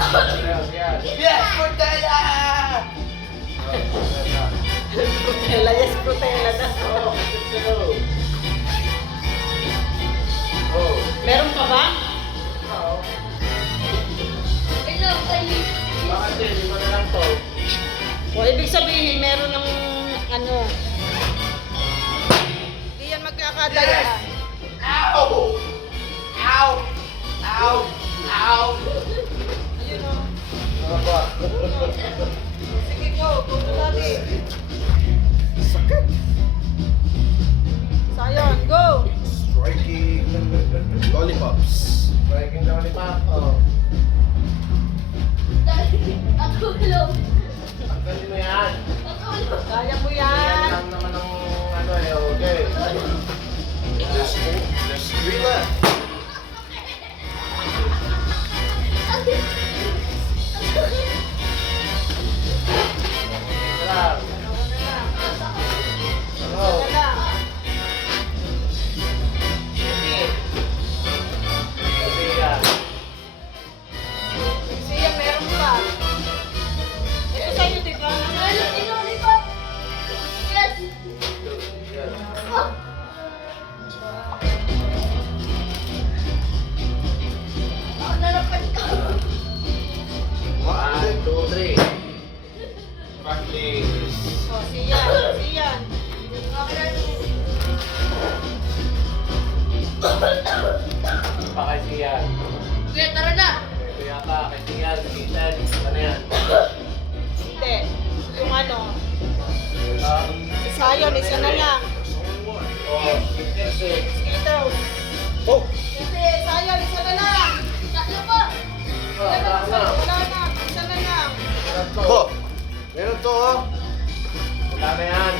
Yes, Portela! Frutella, yes, frutella na. Meron pa ba? O, ibig sabihin, meron ng ano. Hindi yan magkakadala. Ow! Ow! Ow! Ow! Ayun o. Sige go, tuto natin. Sakit! Sayon, go! Striking lollipops. Striking lollipop. Oh. Tanggalin mo yan. Kaya mo Yan yan. lang naman ang ano eh. Okay. There's 3 left. Sarap. Oh. Wala. Kasi yan. Siya, meron pa. Ito sa'yo, di ba? Yan. One, two, three. Practice. O, siyan. Pa kay Sian. Ito yata kay Sian. Ethan. Ano yan? Hindi. Yung ano. Ah, Si Sayon, isa na lang. oh, six. Skittles. Oh! Kasi, Sayon, isa na lang. Oh, taas na. Wala na. Isa na lang. Tatlo. Oh! Meron to oh! Wala na yan.